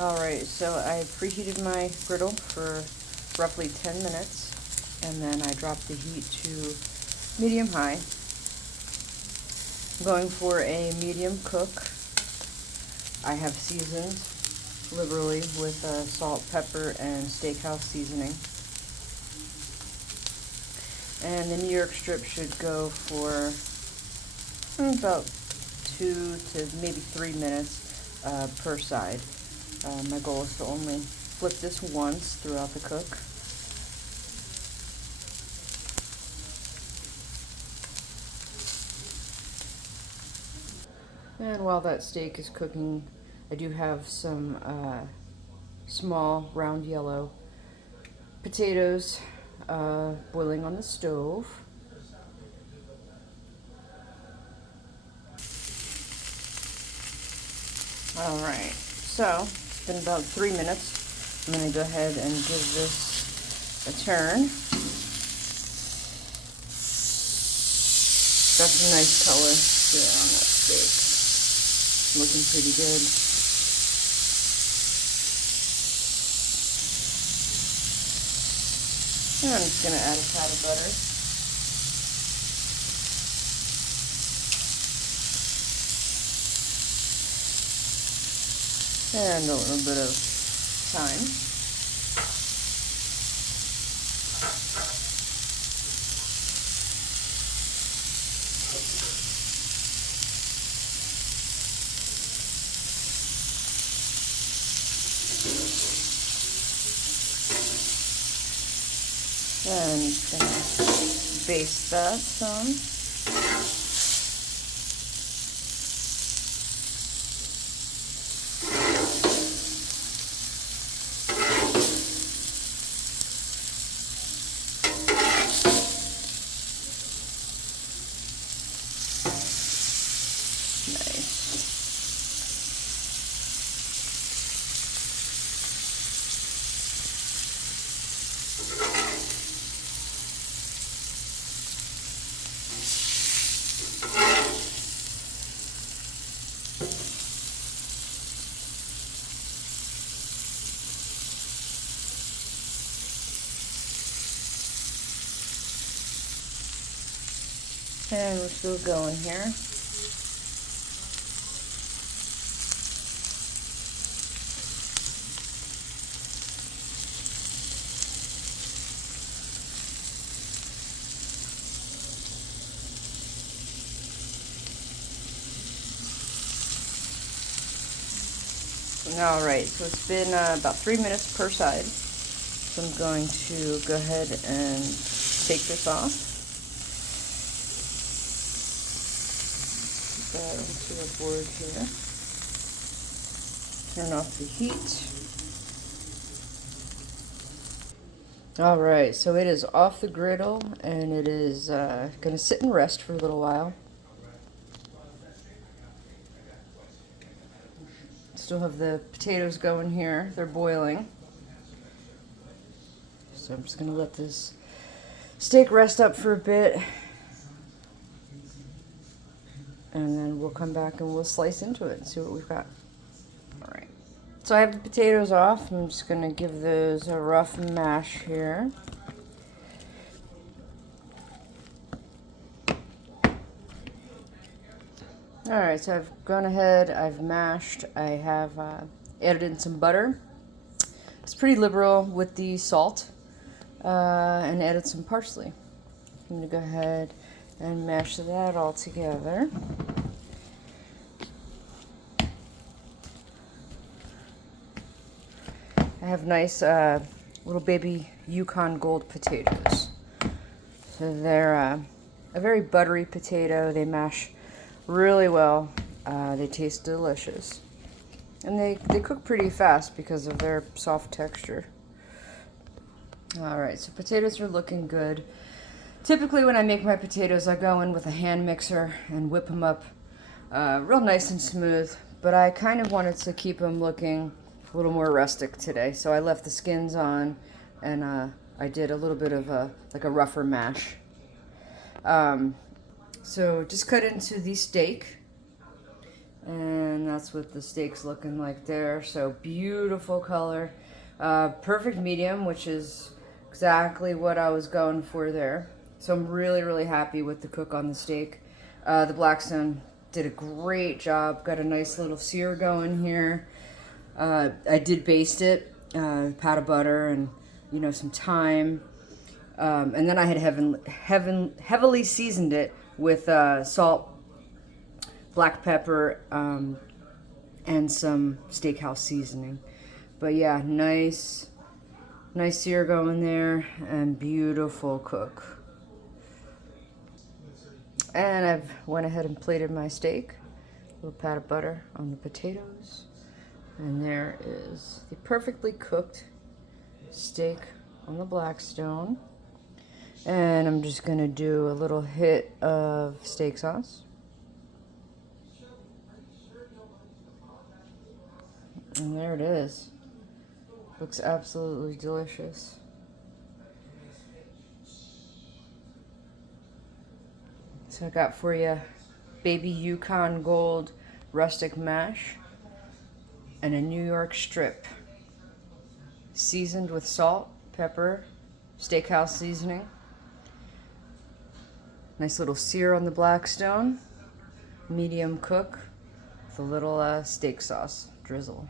Alright, so I preheated my griddle for roughly 10 minutes, and then I dropped the heat to medium-high. I'm going for a medium cook. I have seasoned liberally with salt, pepper, and steakhouse seasoning. And the New York strip should go for about 2 to maybe 3 minutes per side. My goal is to only flip this once throughout the cook. And while that steak is cooking, I do have some small round yellow potatoes boiling on the stove. Alright, so it's been about 3 minutes. I'm going to go ahead and give this a turn. Got some nice color here on that steak. Looking pretty good. And I'm just going to add a pat of butter. And a little bit of thyme. And just going to baste that some. And we're still going here. Alright, so it's been about 3 minutes per side. So I'm going to go ahead and take this off. Put that onto the board here. Turn off the heat. Alright, so it is off the griddle and it is going to sit and rest for a little while. Still have the potatoes going here. They're boiling. So I'm just going to let this steak rest up for a bit. And then we'll come back and we'll slice into it and see what we've got. Alright. So I have the potatoes off. I'm just going to give those a rough mash here. Alright, so I've gone ahead, I've mashed, I have added in some butter. It's pretty liberal with the salt, and added some parsley. I'm going to go ahead and mash that all together. I have nice little baby Yukon Gold potatoes. So they're a very buttery potato. They mash really well. They taste delicious. And they cook pretty fast because of their soft texture. Alright, so potatoes are looking good. Typically when I make my potatoes, I go in with a hand mixer and whip them up real nice and smooth. But I kind of wanted to keep them looking a little more rustic today. So I left the skins on and I did a little bit of a rougher mash. So just cut into the steak And that's what the steak's looking like there. So beautiful color. Perfect medium, which is exactly what I was going for there. So I'm really, really happy with the cook on the steak. The Blackstone did a great job. Got a nice little sear going here. I did baste it, pat of butter and, some thyme. And then I had heavily seasoned it with salt, black pepper, and some steakhouse seasoning. But yeah, nice sear going there and beautiful cook. And I've went ahead and plated my steak. A little pat of butter on the potatoes. And there is the perfectly cooked steak on the Blackstone. And I'm just gonna do a little hit of steak sauce. And there it is. Looks absolutely delicious. So I got for you baby Yukon Gold rustic mash and a New York strip, seasoned with salt, pepper, steakhouse seasoning. Nice little sear on the Blackstone, medium cook with a little steak sauce drizzle.